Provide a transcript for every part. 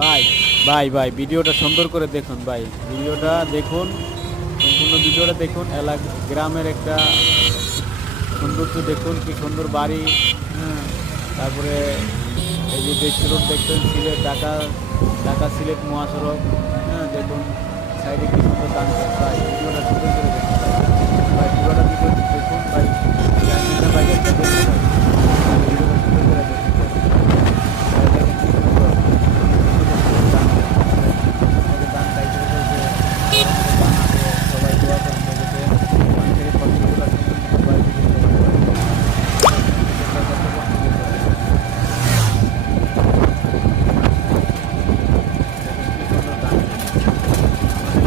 ভাই ভাই ভাই ভিডিওটা সুন্দর করে দেখুন ভাই, ভিডিওটা দেখুন, সম্পূর্ণ ভিডিওটা দেখুন। গ্রামের একটা সৌন্দর্য দেখুন, কি সুন্দর বাড়ি। হ্যাঁ, তারপরে এই যে দেশি রোড দেখতেন, সিলেট ঢাকা, ঢাকা সিলেট মহাসড়ক। হ্যাঁ দেখুন, সাইডে কি সুন্দর গান ভাই, ভিডিওটা সুন্দর করে দেখুন ভাই। ভাই পুরোটা ভিডিও দেখুন ভাই, জানেন ভাই, একটা দেখুন ভাই, ভিডিওটা সুন্দর করে দেখুন ভাই। ভাই দেখেন কি সুন্দর, গান গান গাইতে বলছে, গান আছে, সবাই দোয়া করেন দেখেছে, মানুষের কষ্টগুলো সুন্দর সুন্দর ভাই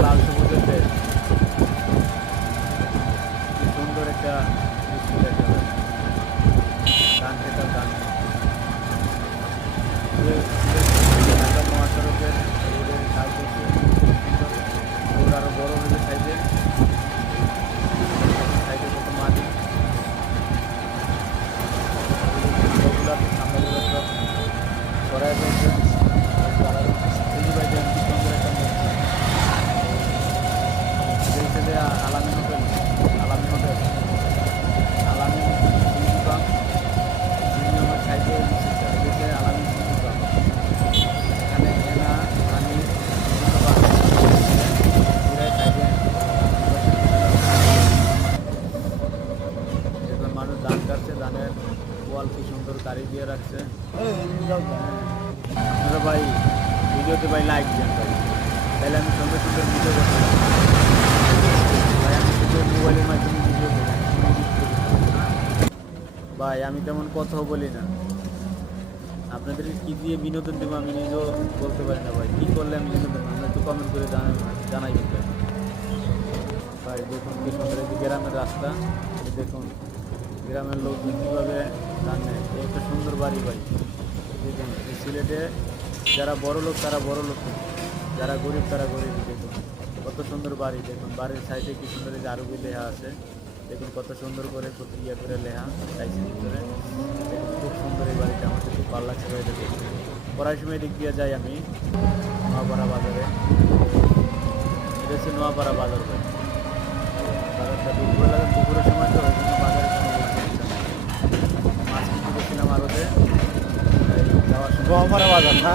লাল সবুজের দেশ, কি সুন্দর একটা দৃশ্য দেখা যায়। গান খেতাম গান ঢাকা মহাসড়কের রোডের সাইডে সুন্দর রোড, আরও বড় হয়েছে সাইডে, সাইডে কত মাটি, সামনেগুলো সব সরাই ফেলছে। ভাই কি সুন্দর একটা মসজিদ, দেখছে আলামিন হোটেল, আলামিন হোটেল, আলামিন দোকান, ইউনিয়নের সাইডে দেখছে আলামিন দোকান, এখানে এনা পানি সাইডে দেখুন মানুষ ধান কাটছে, ধানের ওয়াল কি সুন্দর গাড়ি দিয়ে রাখছে। আপনারা ভাই ভিডিওতে ভাই লাইক দেন ভাই, তাহলে আমি সুন্দর সুন্দর ভিডিও করতে পারি ভাই। আমি শুধু মোবাইলের মাধ্যমে ভিডিও করি ভাই, আমি তেমন কথাও বলি না। আপনাদের কী দিয়ে বিনোদন দেবো আমি নিজেও বলতে পারি না ভাই, কী করলে আমি বিনোদন দেবো, আমরা একটু কমেন্ট করে জানাই দিতে ভাই। দেখুন কি সুন্দর এই যে গ্রামের রাস্তা, দেখুন গ্রামের লোক কীভাবে গান নেয়, একটা সুন্দর বাড়ি ভাই। দেখুন এই সিলেটে যারা বড় লোক তারা বড় লোক, যারা গরিব তারা গরিব। দেখুন কত সুন্দর বাড়ি, দেখুন বাড়ির সাইডে কি সুন্দর এই যে আরবি লেখা আছে, দেখুন কত সুন্দর করে ইয়ে করে লেখা টাইসের ভিতরে। দেখুন খুব সুন্দর এই বাড়িটা, আমাদের খুব ভালো লাগছে ভাই। দেখুন পড়ার সময় দিক দিয়ে যাই আমি নোয়াপাড়া বাজারে, এটা হচ্ছে নোয়াপাড়া বাজার ভাই। বাজারটা দুপুরে লাগে, দুপুরের সময় তো ওই জন্য বাজারে কোনো লোক ছিল না। মাছ কিনতে গেছিলাম আরতে, যাওয়ার সময় গোয়াপাড়া বাজার না?